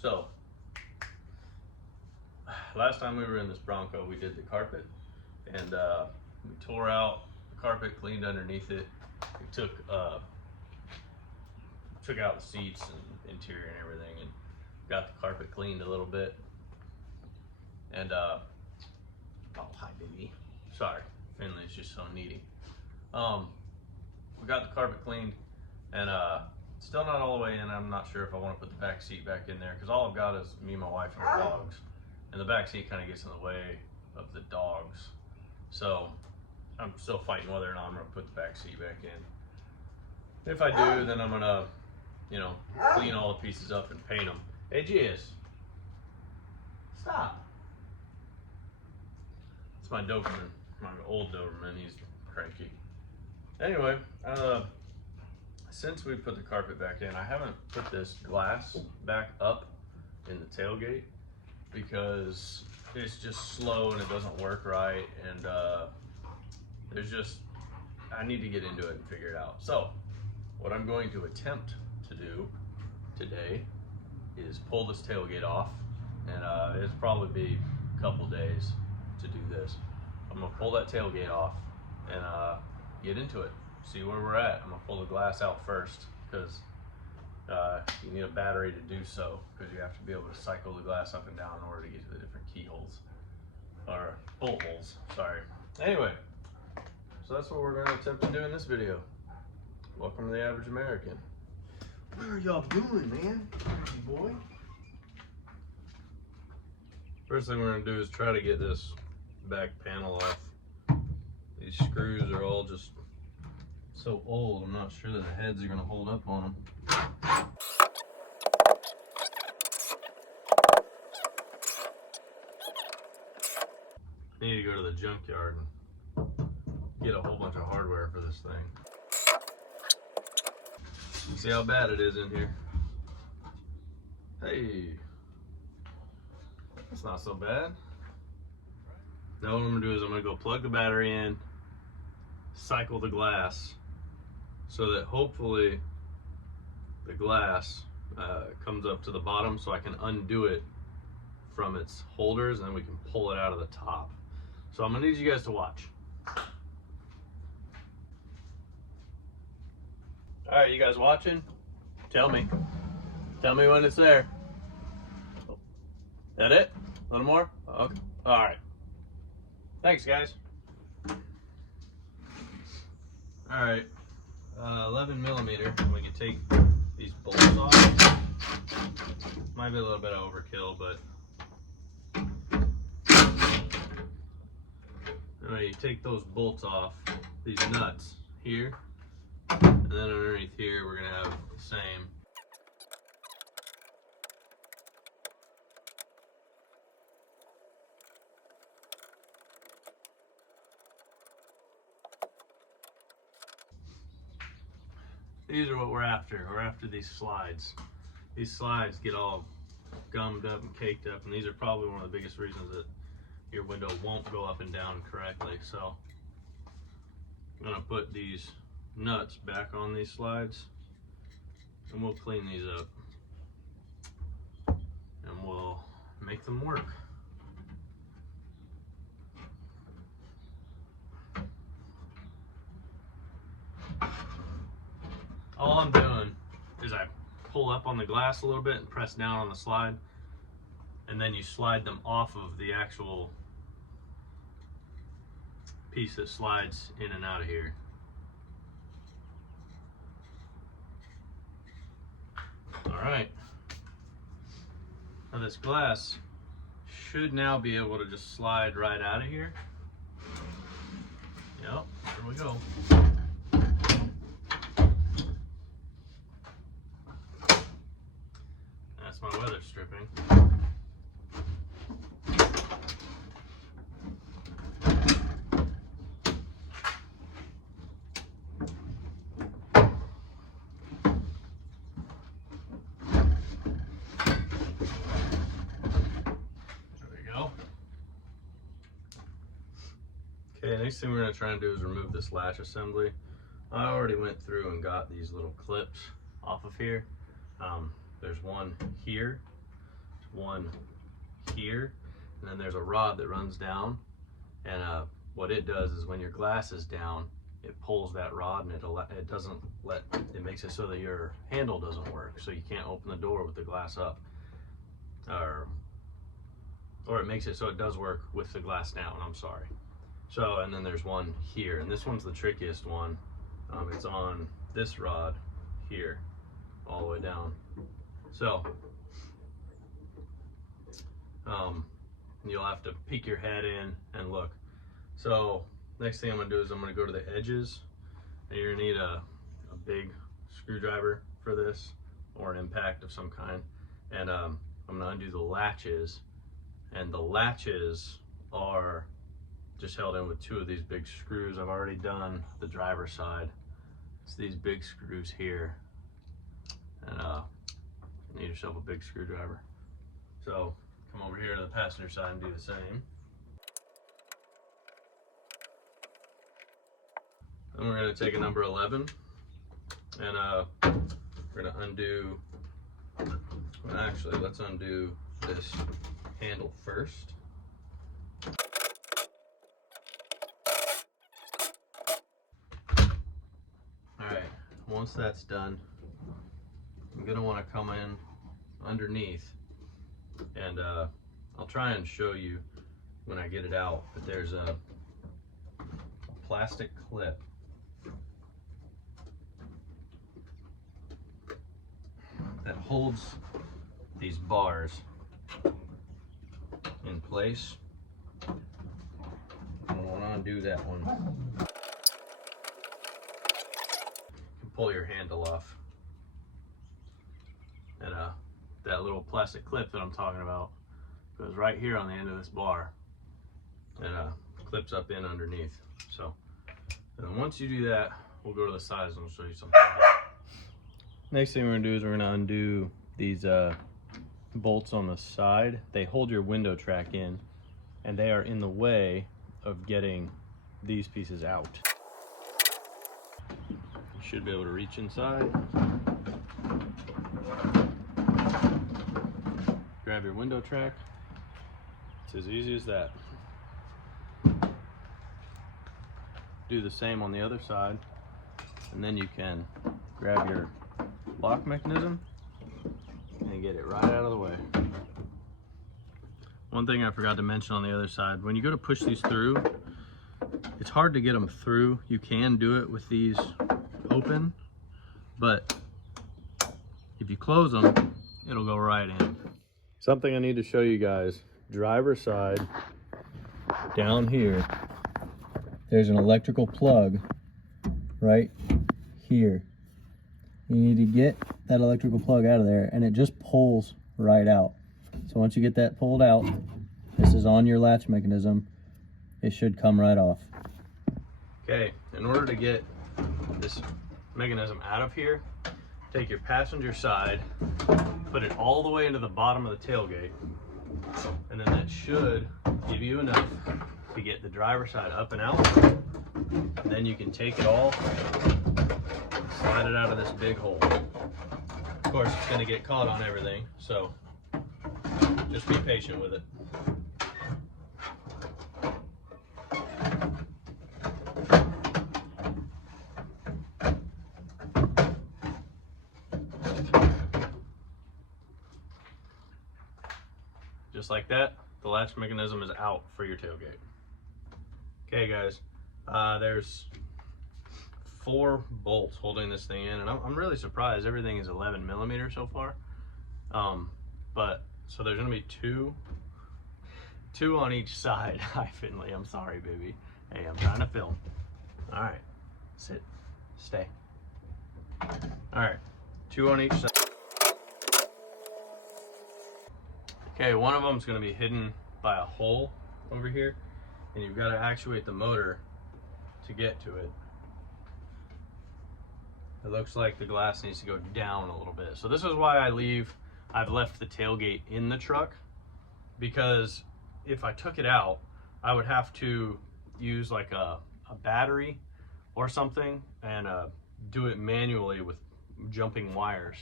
So, last time we were in this Bronco, we did the carpet, and we tore out the carpet, cleaned underneath it. We took out the seats and interior and everything, and got the carpet cleaned a little bit. And oh, hi baby. Sorry, Finley's just so needy. We got the carpet cleaned, and still not all the way in. I'm not sure if I want to put the back seat back in there, because all I've got is me, my wife, and the dogs, and the back seat kind of gets in the way of the dogs. So I'm still fighting whether or not I'm gonna put the back seat back in. If I do, then I'm gonna, you know, clean all the pieces up and paint them. Hey, Giz, stop. It's my Doberman, my old Doberman. He's cranky. Anyway, since we put the carpet back in, I haven't put this glass back up in the tailgate because it's just slow and it doesn't work right, and I need to get into it and figure it out. So what I'm going to attempt to do today is pull this tailgate off, and it'll probably be a couple days to do this. I'm gonna pull that tailgate off and get into it, see where we're at. I'm gonna pull the glass out first, because you need a battery to do so, because you have to be able to cycle the glass up and down in order to get to the different keyholes, or bolt holes, sorry. Anyway, so that's what we're going to attempt to do in this video. Welcome to the Average American. What are y'all doing, man? Crazy boy. First thing we're going to do is try to get this back panel off. These screws are all just so old, I'm not sure that the heads are going to hold up on them. I need to go to the junkyard and get a whole bunch of hardware for this thing. See how bad it is in here. Hey, that's not so bad. Now what I'm gonna do is I'm gonna go plug the battery in, cycle the glass, so that hopefully the glass comes up to the bottom, so I can undo it from its holders, and then we can pull it out of the top. So I'm gonna need you guys to watch. All right, you guys watching? Tell me when it's there. That it? A little more? Okay. All right. Thanks, guys. All right, 11 millimeter. We can take these bolts off. Might be a little bit of overkill, but anyway, you take those bolts off, these nuts here, and then underneath here we're gonna have the same. These are what we're after. We're after these slides. These slides get all gummed up and caked up, and these are probably one of the biggest reasons that your window won't go up and down correctly. So I'm gonna put these nuts back on these slides, and we'll clean these up, and we'll make them work. All I'm doing is I pull up on the glass a little bit and press down on the slide, and then you slide them off of the actual piece that slides in and out of here. All right. Now this glass should now be able to just slide right out of here. Yep, there we go. That's my weather stripping. Okay, next thing we're going to try and do is remove this latch assembly. I already went through and got these little clips off of here. There's one here one here, and then there's a rod that runs down, and what it does is when your glass is down, it pulls that rod, and it makes it so that your handle doesn't work, so you can't open the door with the glass up, or it makes it so it does work with the glass down, I'm sorry. So, and then there's one here, and this one's the trickiest one. It's on this rod here, all the way down. So, you'll have to peek your head in and look. So, next thing I'm gonna do is I'm gonna go to the edges, and you're gonna need a big screwdriver for this, or an impact of some kind. And I'm gonna undo the latches, and the latches are just held in with 2 of these big screws. I've already done the driver's side. It's these big screws here, and need yourself a big screwdriver. So come over here to the passenger side and do the same. Then we're going to take a number 11, and we're going to undo, well, actually let's undo this handle first. Alright, once that's done, I'm going to want to come in underneath, and I'll try and show you when I get it out, but there's a plastic clip that holds these bars in place. I want to undo that one. You pull your handle off, and that little plastic clip that I'm talking about goes right here on the end of this bar, and clips up in underneath. So, and then once you do that, we'll go to the sides and I'll show you something else. Next thing we're gonna do is we're gonna undo these bolts on the side. They hold your window track in, and they are in the way of getting these pieces out. You should be able to reach inside, grab your window track. It's as easy as that. Do the same on the other side, and then you can grab your lock mechanism and get it right out of the way. One thing I forgot to mention on the other side, when you go to push these through, it's hard to get them through. You can do it with these open, but if you close them, it'll go right in. Something I need to show you guys, driver's side, down here, there's an electrical plug right here. You need to get that electrical plug out of there, and it just pulls right out. So once you get that pulled out, this is on your latch mechanism, it should come right off. Okay, in order to get this mechanism out of here, take your passenger side, put it all the way into the bottom of the tailgate, and then that should give you enough to get the driver's side up and out. And then you can take it all, slide it out of this big hole. Of course, it's going to get caught on everything, so just be patient with it. Just like that, the latch mechanism is out for your tailgate. Okay guys, there's 4 bolts holding this thing in, and I'm really surprised everything is 11 millimeters so far. But so there's gonna be two on each side. Hi Finley, I'm sorry baby. Hey, I'm trying to film. All right, sit, stay. All right, 2 on each side. Okay, one of them is going to be hidden by a hole over here, and you've got to actuate the motor to get to it. It looks like the glass needs to go down a little bit. So this is why I've left the tailgate in the truck, because if I took it out, I would have to use like a battery or something and do it manually with jumping wires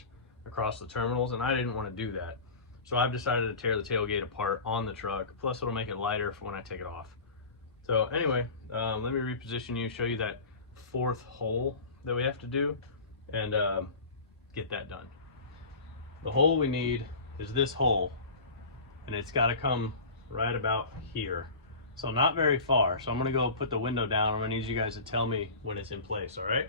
across the terminals, and I didn't want to do that. So I've decided to tear the tailgate apart on the truck. Plus it'll make it lighter for when I take it off. So anyway, let me reposition you, show you that 4th hole that we have to do, and get that done. The hole we need is this hole, and it's got to come right about here. So not very far. So I'm gonna go put the window down. I'm gonna need you guys to tell me when it's in place, all right?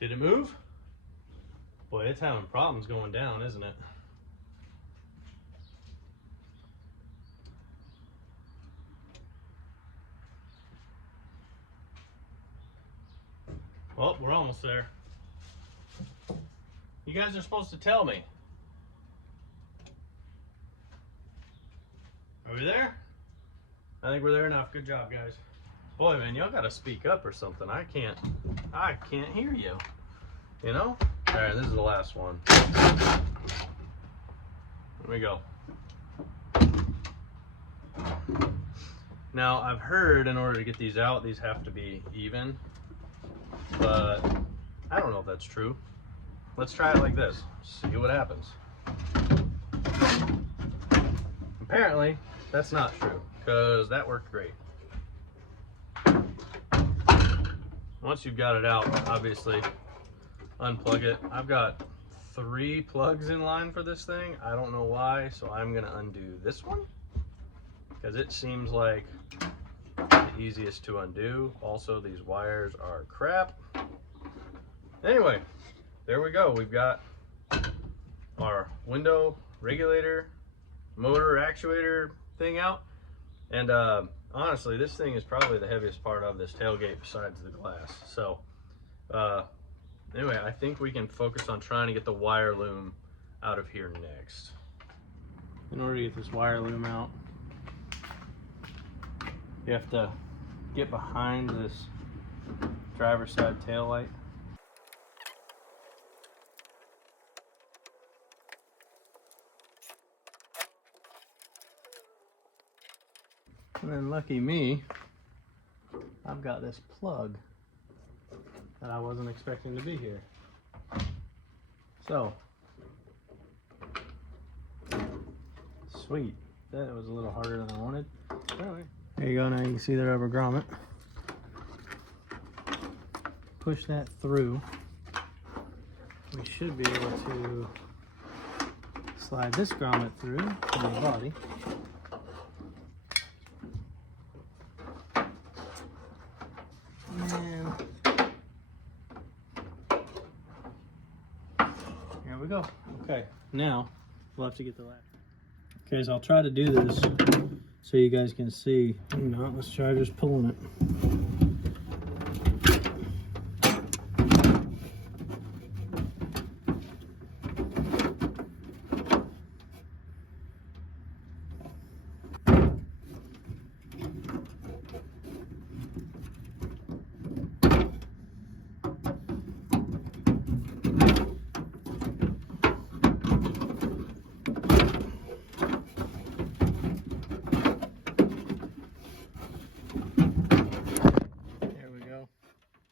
Did it move? Boy, it's having problems going down, isn't it? Well, we're almost there. You guys are supposed to tell me. Are we there? I think we're there enough. Good job, guys. Boy, man, y'all gotta speak up or something. I can't hear you. You know? All right, this is the last one. Here we go. Now, I've heard in order to get these out, these have to be even, but I don't know if that's true. Let's try it like this, see what happens. Apparently, that's not true, because that worked great. Once you've got it out, obviously, unplug it. I've got 3 plugs in line for this thing. I don't know why, so I'm gonna undo this one, because it seems like the easiest to undo. Also, these wires are crap. Anyway, there we go. We've got our window regulator, motor actuator thing out. And honestly, this thing is probably the heaviest part of this tailgate besides the glass. So anyway, I think we can focus on trying to get the wire loom out of here next. In order to get this wire loom out, you have to get behind this driver's side tail light. And then lucky me, I've got this plug that I wasn't expecting to be here. So, sweet. That was a little harder than I wanted. Anyway, there you go. Now you can see the rubber grommet. Push that through. We should be able to slide this grommet through to the body. And here we go. Okay, now we'll have to get the latch. Okay, so I'll try to do this so you guys can see. Let's try just pulling it.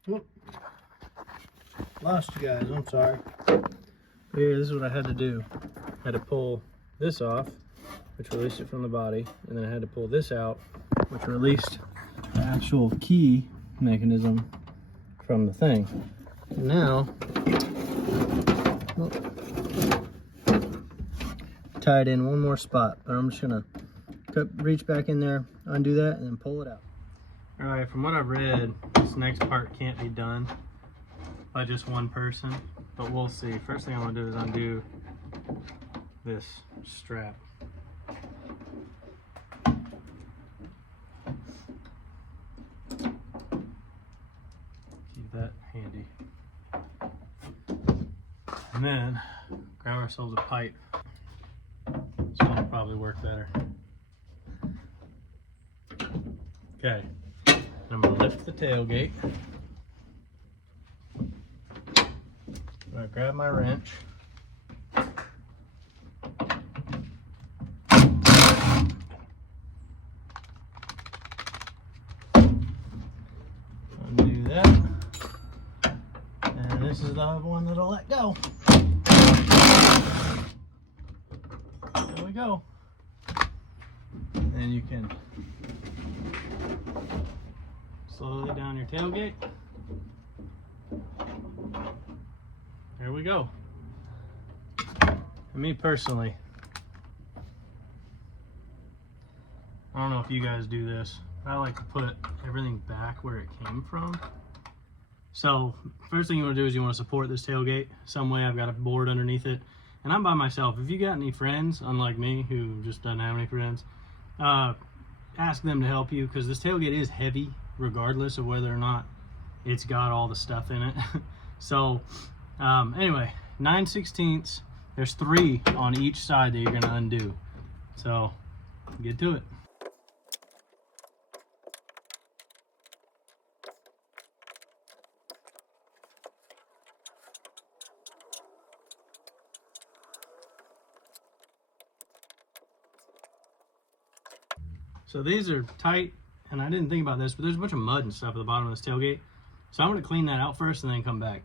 Whoop. Lost you guys, I'm sorry. Here, this is what I had to do. I had to pull this off, which released it from the body, and then I had to pull this out, which released the actual key mechanism from the thing. And now, tied in one more spot, but I'm just gonna reach back in there, undo that, and then pull it out. All right, from what I've read, this next part can't be done by just one person, but we'll see. First thing I'm gonna do is undo this strap. Keep that handy. And then grab ourselves a pipe. This one will probably work better. Okay. I'm going to lift the tailgate. I'm going to grab my wrench. Undo that. have one that'll let go. There we go. Then you can slowly down your tailgate. There we go. For me personally, I don't know if you guys do this, but I like to put everything back where it came from. So first thing you want to do is you want to support this tailgate some way. I've got a board underneath it, and I'm by myself. If you got any friends, unlike me, who just doesn't have any friends, ask them to help you, because this tailgate is heavy regardless of whether or not it's got all the stuff in it. So anyway, 9/16. There's 3 on each side that you're going to undo. So get to it. So these are tight, and I didn't think about this, but there's a bunch of mud and stuff at the bottom of this tailgate. So I'm going to clean that out first and then come back.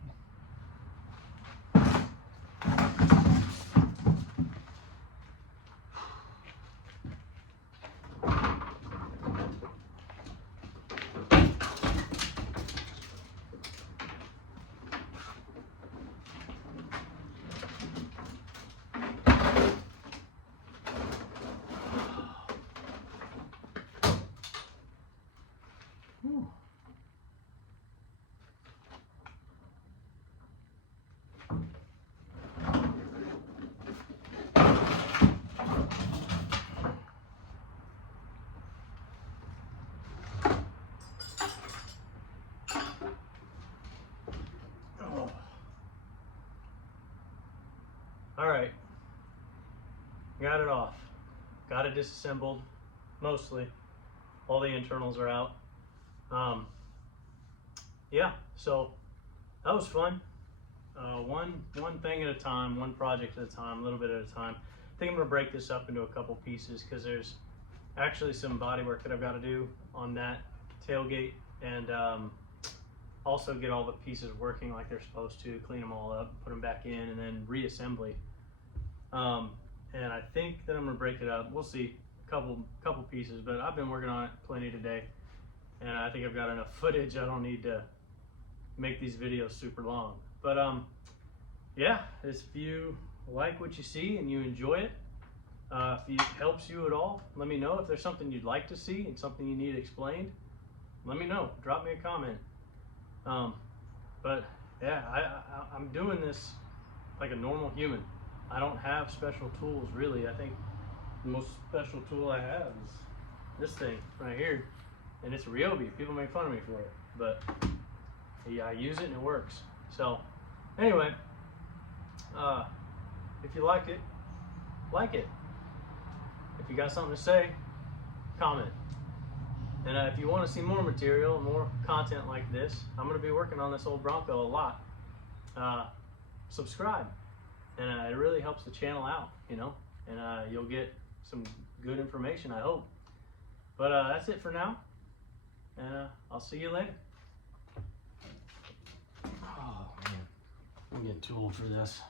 All right, got it off, got it disassembled, mostly. All the internals are out. Yeah, so that was fun. One thing at a time, one project at a time, a little bit at a time. I think I'm gonna break this up into a couple pieces, because there's actually some body work that I've got to do on that tailgate, and also get all the pieces working like they're supposed to, clean them all up, put them back in, and then reassembly. And I think that I'm gonna break it up. We'll see, couple pieces, but I've been working on it plenty today, and I think I've got enough footage. I don't need to make these videos super long. But yeah, if you like what you see and you enjoy it, if it helps you at all, let me know. If there's something you'd like to see and something you need explained, let me know. Drop me a comment. But yeah, I'm doing this like a normal human. I don't have special tools, really. I think the most special tool I have is this thing right here, and it's Ryobi. People make fun of me for it, but yeah, I use it and it works. So anyway, if you like it, like it. If you got something to say, comment. And if you want to see more material, more content like this, I'm going to be working on this old Bronco a lot. Subscribe, and it really helps the channel out, you know, and you'll get some good information, I hope. But that's it for now, and I'll see you later. Oh man, I'm getting too old for this.